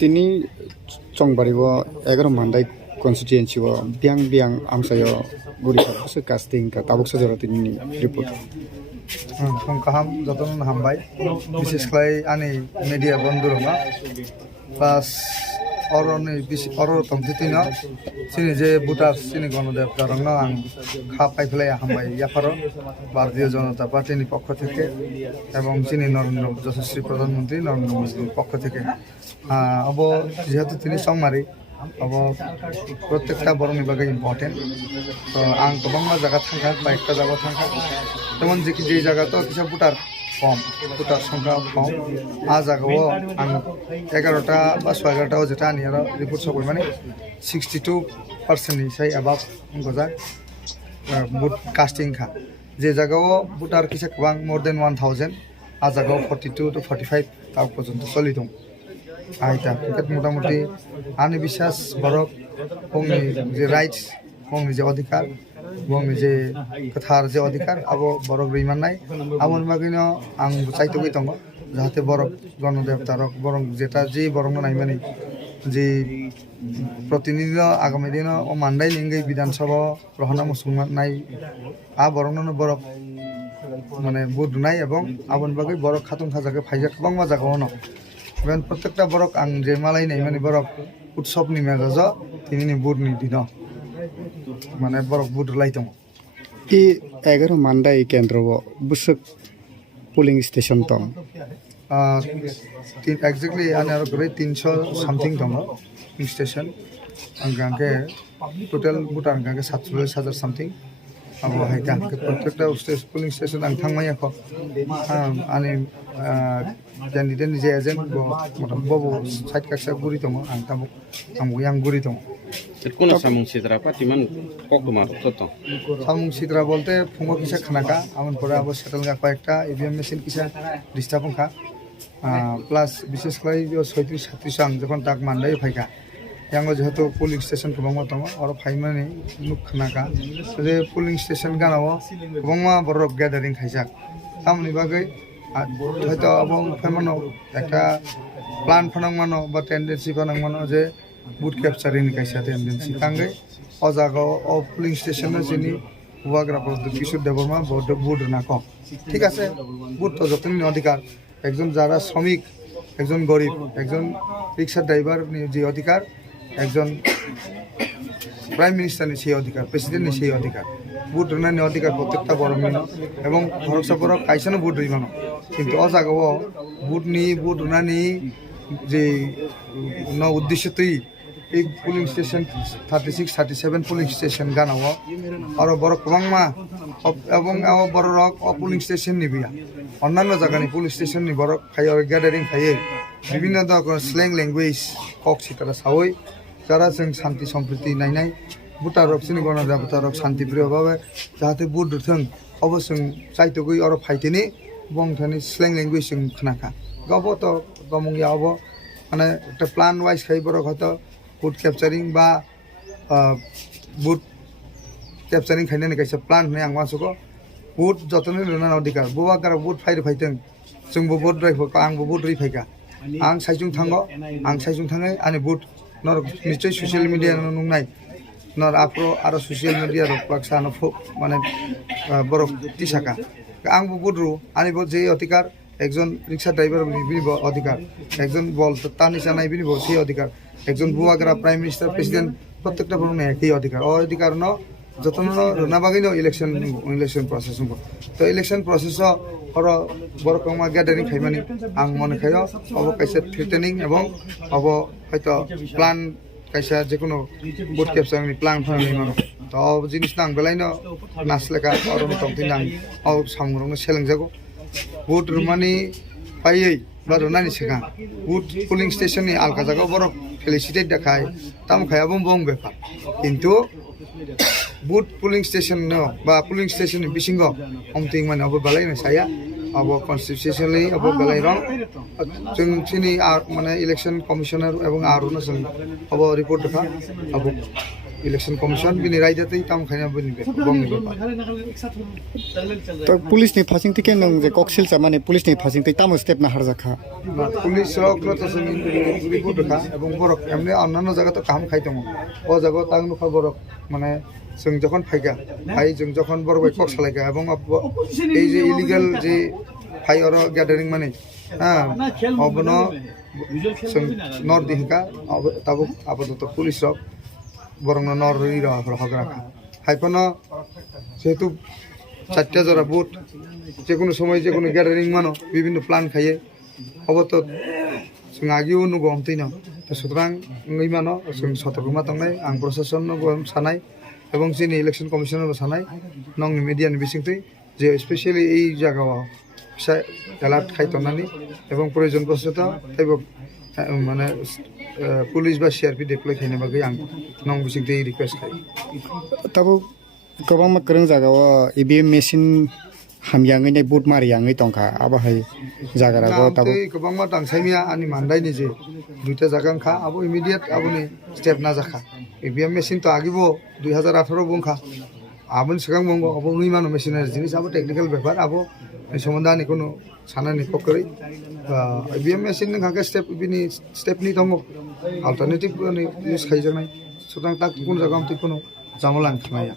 তিনি চংবারিব 11 মানদাই কনস্টিটুয়েন্সি বিয়াং বিয়াং আমসায় গুরি সে কাস্টিং কা তাবুক সাজরা তিনি রিপোর্ট কাহাম যতন হামবাই বিশেষ করে আনি মিডিয়া বন্ধু রঙা প্লাস অরনি অরর তমতিন চিনি যে ভোটার চিনি গণদেব রঙ আং খা পাইফেলাই হামবাই ইয়াফার ভারতীয় জনতা পার্টির পক্ষ থেকে এবং চিনি নরেন্দ্র যশস্বী প্রধানমন্ত্রী নরেন্দ্র মোদীর পক্ষ থেকে অব যেহেতু তিনি সংমারি अब प्रत्येकटा बर विभागे इम्पर्टेंट तो आं गोबां जायगा थांखा बा एकटा जायगा थांखा जेमन जे जायगा तो किसा भोटार कम भोटार संख्या कम आ जायगाओ आं 11टा बा 11टा जेटा आनी रिपोर्ट सबाय माने 62% नि साय अबाव गजा भोट कास्टिंग खा जे जायगाओ भोटार किसा गोबां मोर देन 1000 आ जायगाओ 42 to 45 ताव पर्यन्त चलि दं आइता क्रिकेट मोटामुटी आनी विश्वास बरक बंगनि जे राइट्स बंगनि जे अधिकार बंगनि जे कथार जे अधिकार अब बरक रैमाननाय आमन मागिनो आं चाइतोगै दङ जाहाथे बरक गणदेवता रक बरं जेटा जे बरंनो नायमानि जे प्रतिनिधि आगामी दिन ओ मानदाय लिंगै विधानसभा रहना मुसुंनाय आ बरंनो बरक माने बुदनाय एवं आबन बागै बरक खातुन खाजाके फाइजा गोबां मा जागावनो बेन प्रत्येकटा बरक आं जे मालायनाय माने बरक उत्सवनि मेजाज तिनि बुदनि दिन माने बरक बुद लायदों इ 11 मानदाय केन्द्र बुसक पोलिंग स्टेशन दं एक्जेक्टली आने आरो 300 समथिंग दं स्टेशन आं गांके टोटल भुटान गांके 47,000 समथिंग अब हाइता प्रत्येकटा पोलिंग स्टेशन आं थांमायाखौ आंनि कैंडिडेट जे एजेंट बबो साइड काक्सा गुरि दङ आं ताबो आं गुरि दङ কোন সামুং সিদ্রা পাতিমান ককমার তত সামুং সিদ্রা বলতে ফুঙ্গো কিসা খানাকা আমন পরে আবার সেটেল গা কয়েকটা ইভিএম মেশিন কিসা ডিস্টার্ব খা প্লাস বিশেষ করে 37 আং যখন তাক মানদাই ফাইকা यांगो जेहेतु पोलिंग स्टेशन गोबां दङ आरो फाइमानि नुक खानाका जे पोलिंग स्टेशन गानाव गोबां बरफ ग्यादारिं खायजाक तामनि बागै হয়তো এবং ফেমানো একটা প্ল্যান ফনাংমানো বা টেন্ডেন্সি ফনাংমানো যে বুট ক্যাপচারিং কাইসা টেন্ডেন্সি কাঙ্গে অজাগাও অ পুলিং স্টেশনে যিনি হুয়াগ্রা প্রদ্যুৎ কিশোর দেববর্মা বড় বুট না কম ঠিক আছে বুট তো যতনি অধিকার একজন যারা শ্রমিক একজন গরিব একজন রিক্সা ড্রাইভার যে অধিকার একজন প্রাইম মিনিস্টারের সেই অধিকার প্রেসিডেন্টের সেই অধিকার বুট রনানি অধিকার প্রত্যেকটা বড় মিনো এবং ভরসা বড় কাইসানো বুট রইমানো কিন্তু অজাগাও বুট রনানি যে ন উদ্দেশ্যতেই এই পুলিং স্টেশন 36-37 পুলিং স্টেশন গানাও আরো বড় কবাংমা এবং বড় রক পুলিং স্টেশন নিবিয়া অন্যান্য জায়গানি পুলিং স্টেশন নি বড় খাই গ্যাদারিং খাইয়ে বিভিন্ন ধরনের স্ল্যাং ল্যাঙ্গুয়েজ কক সিতারা সাওই যারা जों শান্তি সম্প্রীতি নাইনাই ভোটারক চিনি গণদেবতারক শান্তিপ্রিয়ভাবে যাহাতে ভোট দুথों অবশ্যই চাইতোগৈ আর ফাইতেনি বংথানি স্ল্যাং ল্যাঙ্গুয়েজ जों खोनाखा गावबो तो गमंगियावबो माने একটা প্ল্যান ওয়াইজ খাইবরক হয়তো ভোট ক্যাপচারিং বা ভোট ক্যাপচারিং খাইনানি কাইসা প্ল্যান হই आं मासुको भोट जतनै लुना अधिकार बुवागारा भोट फाइथों जोंबो भोट रायफो आंबो भोट रिफाइका आं साइजुं थाङै आंनि भोट नर निश्चय सोशल मिडिया नुनाय नर आप्रो आरो सोशल मिडिया रक्सा माने बरफ टिसाका आंबो भोट रु आंनि भोट जे अधिकार একজন রিক্সা ড্রাইভার বিনিব অধিকার একজন বল তানি জানাই বিনিব সেই অধিকার একজন বুয়াগ্রা প্রাইম মিনিস্টার প্রেসিডেন্ট প্রত্যেকটা বরং একই অধিকার অধিকার ন যতন রনাবাগিনো ইলেকশন প্রসেস তো ইলেকশন প্রসেস হর বড় কমা গ্যাদারিং খাইমানি আং মনে খাইও অব কাইসা থ্রেটেনিং এবং অব হয়তো প্ল্যান কাইসা যে কোনো ভোট ক্যাপচারিং প্ল্যান ফানি মানো তো জিনিস নাং বেলাইনো নাসলেকা অরম তমতিন নাং অ সামরংनो सेलेंजागो भोट रुमानी पाइयै बा रुनानि सिगां भोट पुलिं स्टेशननि आलगा जागाव बरफ फेलिसिटेट देखाय तामखायाबो बं बेफार किन्तु भोट पुलिं स्टेशन बा पुलिं स्टेशननि बिसिंगो हमथिं माने अब बालायनो साया अब कन्स्टिट्युशनलि अब बालायरं जों माने इलेक्शन कमिशनार एवं आरुनो जों अब रिपोर्ट देखा अब ইলেকশন কমিশন বিনি রাইজাতেই তাম খাইনা বনি বংনি ব্যাপার তো পুলিশनि फारसें থেকে नों जे कक्सिलसा माने पुलिसनि फारसें থেকে तामो स्टेप ना हारजाखा পুলিশ রকলত রিপোর্ট রেখা এবং বরক এমনি অন্যান্য জায়গাতে কাম খাইতাম ও জায়গা তাং নুখা বরক মানে जों যখন ফাইকা ফাই जों যখন বড় বাই কক সালাইকা এবং এই যে ইলিগাল যে ফাই অর গ্যাদারিং মানে হ্যাঁ অবন जों নর দিহিকা তাবো আপাতত পুলিশ রক বরং নর রি হক রাখা হাইপন যেহেতু 4টা জোড়া বুট যে কোনো সময় যে কোনো গ্যাদারিং মানো বিভিন্ন প্ল্যান খাইয়ে অবত जों আগেও नुगौ हमतै ना সুতরাং ওই মানো जों সতর্কমা थांनाय आं प्रशासन सानाय এবং जोंनि इलेक्शन कमिशनारबो सानाय नंनि मिडियानि बिसिंथै जे स्पेशली এই জায়গাও फिसा एलार्ट खायतनानै এবং প্রয়োজন বস্তুতা তাইব মানে পুলিশ বা সিআরপি ডিপ্লয় খাইनो बागै आं नं बिसिंथै रिक्वेस्ट खाय ताबो गोबां गोरों जागाव ईवीएम मेसिन हामयाङै बुट मारियाङै दंखा आबाहाय जागाराबो ताबो गोबां मा दांसाइमिया आनि मान्दायनि जे दुइटा जागांखा आबो इमिडिएट आबोनि स्टेप ना जाखा ईवीएम मेसिन तो आगिबो 2018 बुंखा आबोन सिगां बुंगो आबो नैमानो मेसिनारि जिनिस आबो टेक्निकल बेपार आबो सोमोन्दानि कोनो सानानि पकरै ईवीएम मेसिन नखाके स्टेप बिनि स्टेपनि दङ अल्टरनेटिभ नि इउज खाइजानाय सुतरां ताक गुन जागाम ति कोनो जामलां खमाया